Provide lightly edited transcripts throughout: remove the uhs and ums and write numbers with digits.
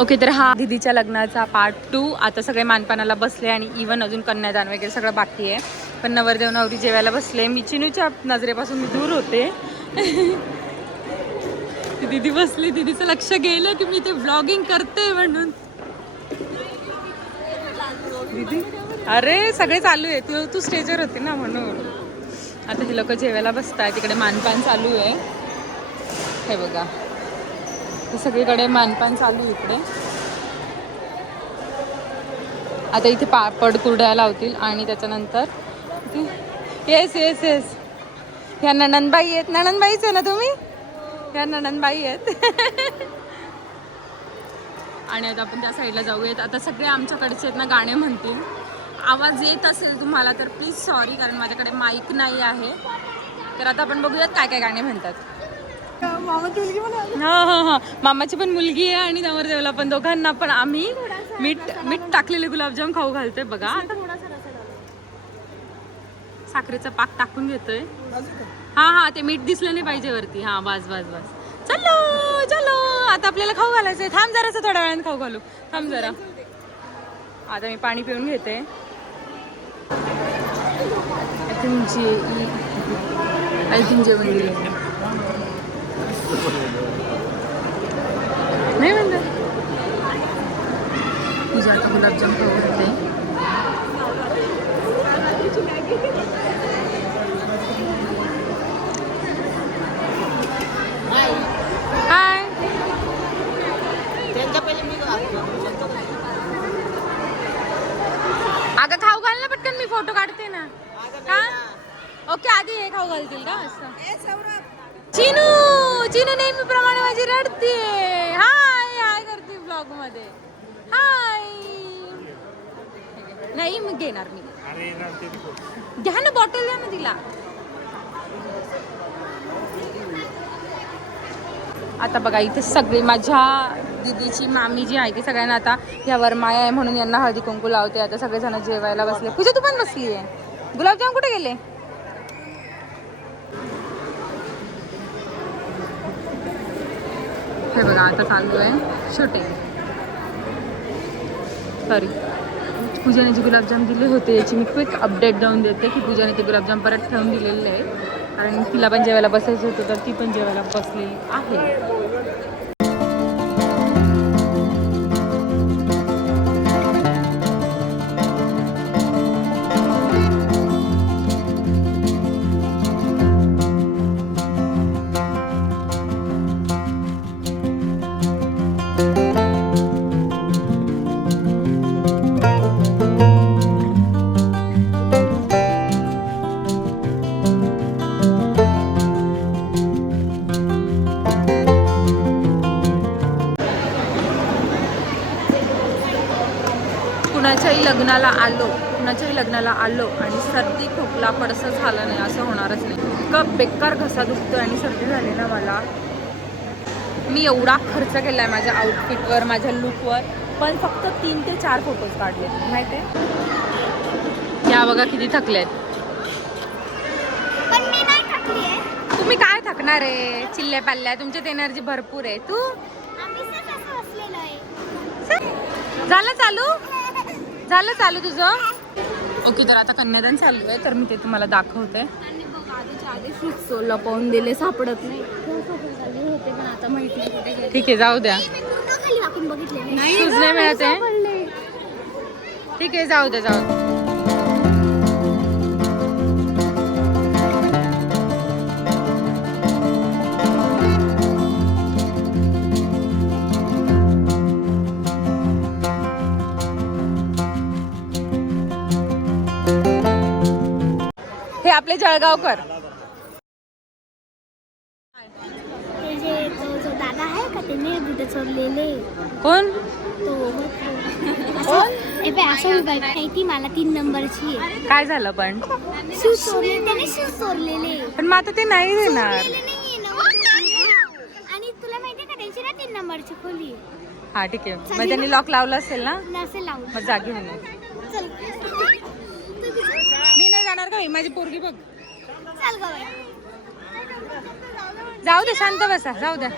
Okay, तर हा दीदीच्या लग्नाचा पार्ट 2. आता सगळे मानपानाला बसले आणि इवन अजून कन्यादान वगैरे सगळं बाकी आहे. पण नवरदेव नवरी जेवायला बसले. मी चिनूच्या नजरेपासून मी दूर होते. दीदी बसली, दीदीचं लक्ष गेलं की मी ते व्लॉगिंग करते म्हणून. दीदी अरे सगळे चालू आहे, तू स्टेजवर होती ना म्हणून. आता हे लोक जेवायला बसताय. तिकडे मानपान चालू आहे, हे बघा सगळीकडे मानपान चालू आहे इकडे. आता इथे पापड कुरड्या लावतील आणि त्याच्यानंतर येस येस येस ह्या नणंदबाई आहेत. नणंदबाईच आहे ना तुम्ही? ह्या नणंदबाई आहेत. आणि आता आपण त्या साईडला जाऊयात. आता सगळे आमच्याकडचे आहेत ना गाणे म्हणतील. आवाज येत असेल तुम्हाला तर प्लीज सॉरी, कारण माझ्याकडे माईक नाही आहे. तर आता आपण बघूयात काय काय गाणे म्हणतात. मामाची मुलगी पण हा मामाची पण मुलगी आहे आणि नवरदेवाला पण, दोघांना पण आम्ही मीठ टाकलेले गुलाबजाम खाऊ घालतोय. बघा साखरेचा पाक टाकून घेतोय. हा ते मीठ दिसलं नाही पाहिजे वरती. हा बस बस बस. चलो चलो आता आपल्याला खाऊ घालायचंय. थांब जरासं, थोड्या वेळाने खाऊ घालू. थांब जरा. आता मी पाणी पिऊन घेते. आय थिंक जेवण दिलं नाही म्हणतात. पूजा आता गुलाबजाम खाऊ घालते. हाय. अगं खाऊ घाल ना पटकन, मी फोटो काढते ना. का ओके, आधी हे खाऊ घालतील का असं? चिनू चिनू नेहमीप्रमाणे माझी रडते. हाय हाय करते ब्लॉग मध्ये. हाय. नाही मग घेणार मी. घ्या ना बॉटल, द्या ना तिला. आता बघा इथे सगळी माझ्या दीदीची मामी जी आहे ती सगळ्यांना आता ह्या वरमाया आहे म्हणून यांना हळदी कुंकू लावते. आता सगळेजण जेवायला बसले. पूजा तू पण बसली आहे. गुलाबजाम कुठे गेले? हे बघा आता चालू आहे शूटिंग. सॉरी, पूजाने जे गुलाबजाम दिले होते याची मी क्विक अपडेट देऊन देते की पूजाने ते गुलाबजाम परत ठेवून दिलेले आहे, कारण तिला पण जेवायला बसायचं होतं तर ती पण जेवायला बसलेली आहे. कुणाच्याही लग्नाला आलो आणि सर्दी खोकला पडसं झालं नाही असं होणारच नाही. इतका बेकार घसा दुखतोय आणि सर्दी झाली ना मला. मी एवढा खर्च केला आहे माझ्या आउटफिटवर, माझ्या लुकवर, पण फक्त 3 ते 4 फोटोज काढले माहिती आहे. या बघा किती थकलेत. पण मी नाही थकली आहे. तुम्ही काय थकणार आहे? चिल्ल्या पाल्ल्या, तुमच्यात एनर्जी भरपूर आहे. तू झालं चालू तुझं? ओके, तर आता कन्यादान चालू आहे तर मी ते तुम्हाला दाखवते. लपवून दिले, सापडत नाही. होते पण आता माहित नाही कुठे गेले. ठीक आहे जाऊ द्या. शूज नाही मिळत आहे. ठीक आहे जाऊ द्या जाऊ द्या. हे आपले जळगावकर. जो दादा आहे का त्याने बुट चोरलेले. कोण? ती मला 3 नंबरची आहे. काय झालं पण? शूज चोरले त्याने, शूज चोरलेले. पण मग आता ते नाही देणार. आणि तुला माहितीये का त्यांची ना 3 नंबरची खोली. हा ठीक आहे, मग त्यांनी लॉक लावलं असेल ना. नसेल लावून. मग जागी होणार. चल मी नाही जाणार का? माझी पोरगी बघ. चल गं बाई. जाऊ दे, शांत बसा, जाऊ द्या.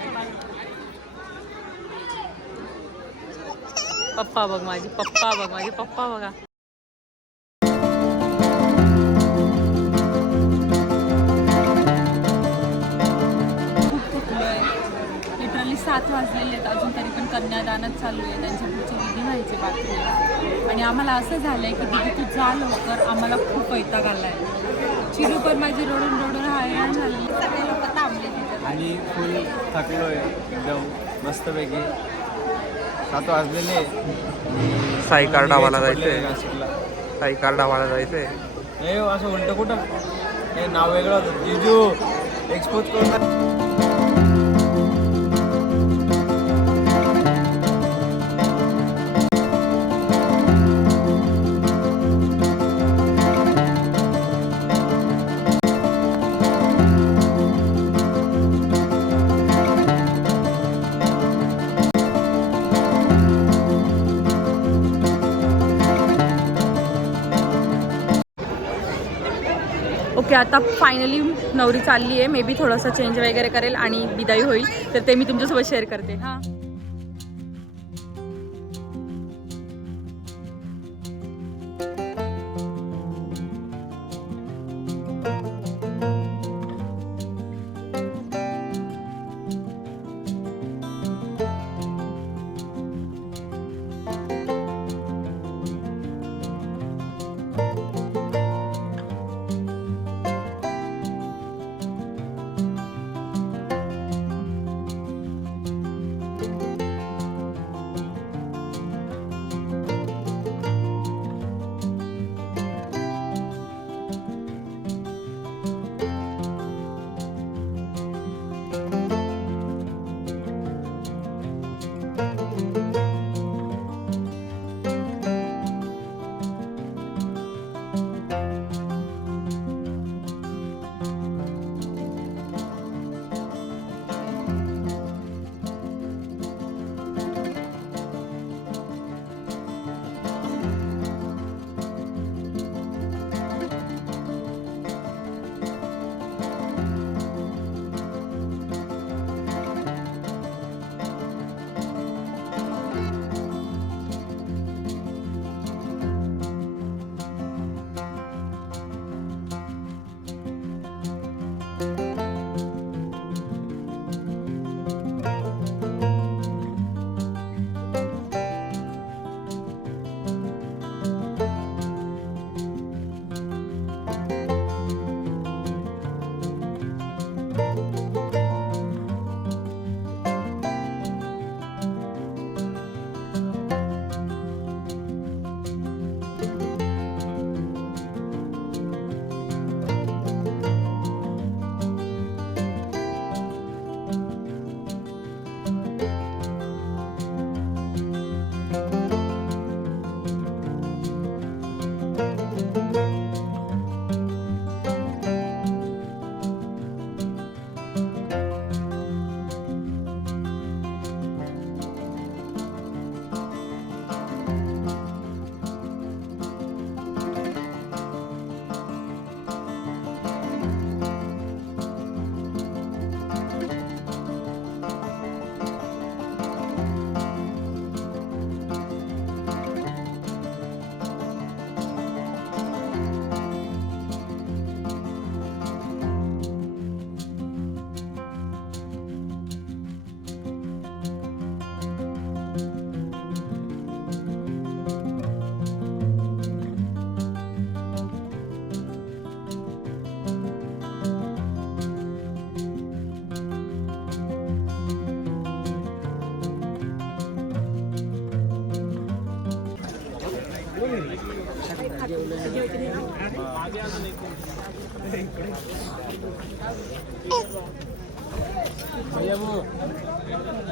पप्पा बघ माझी, पप्पा बघ माझे, पप्पा बघा. लिटरली 7 वाजलेले आहेत, अजून तरी पण कन्यादानच चालू आहे. त्यांच्या पुढचे विधी व्हायचे बाकी आहे. आणि आम्हाला असं झालं आहे की दीदी तू जा लवकर, आम्हाला खूप वैताग आला आहे. चिरू पण माझी रडून रडून हैराण झाली. सगळे लोक थांबले तिथे आणि फुल थकलो आहे एकदम मस्तपैकी. 7 वाजलेले. साई कार्डावाला जायचंय. नाशिकला. साई कार्डावाला जायचंय. नाही हो, असं उलटं कुठं हे नाव वेगळं होतं. जिजू एक्सपोज करून ओके. आता फायनली नवरी चालली आहे. मे बी थोडंसं चेंज वगैरे करेल आणि विदाई होईल, तर ते मी तुमच्यासोबत शेअर करते. हां,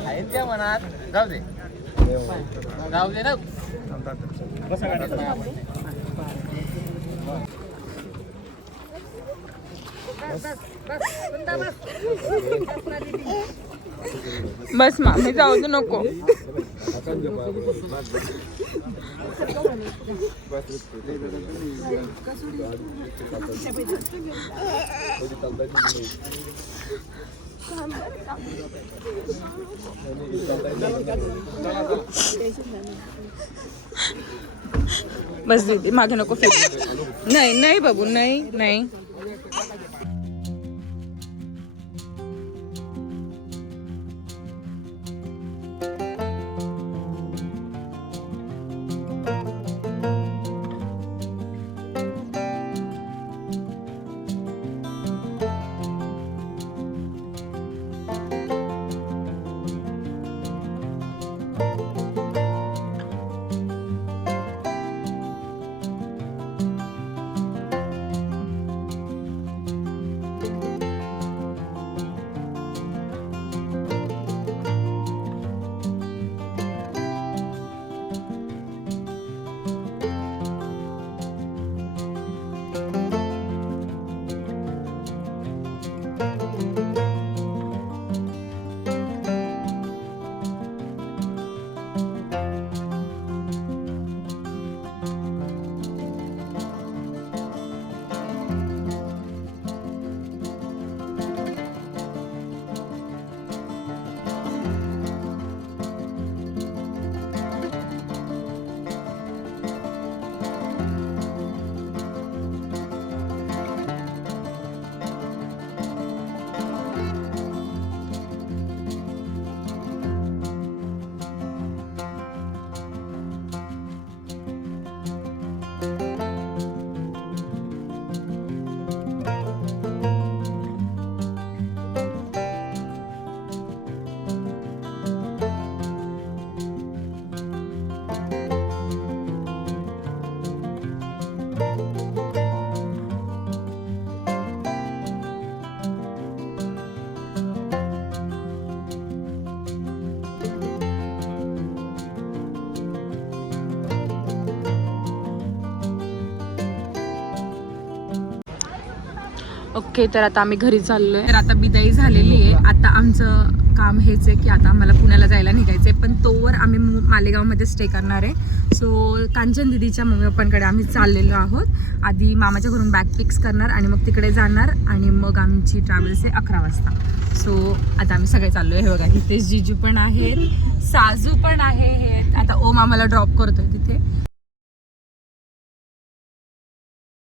आहेत त्या मनात. जाऊ दे जाऊ दे ना. बस मामी जाऊ दे नको. बस दीदी मागे नको फिरू. नाही नाही बाबू नाही नाही. ओके, तर आता आम्ही घरी चाललोय. तर आता बिदाई झालेली आहे. आता आमचं काम हेच आहे की आता आम्हाला पुण्याला जायला निघायचंय, पण तोवर आम्ही मालेगावमध्ये स्टे करणार आहे. सो कांचन दिदीच्या मम्मी पप्पांकडे आम्ही चाललेलो आहोत. आधी मामाच्या घरून बॅग पिक्स करणार आणि मग तिकडे जाणार आणि मग आमची ट्रॅव्हल्स आहे 11 वाजता. सो आता आम्ही सगळे चाललोय. हे बघा, इथे जिजू पण आहेत, साजू पण आहे. हे आता ओम आम्हाला ड्रॉप करतोय तिथे.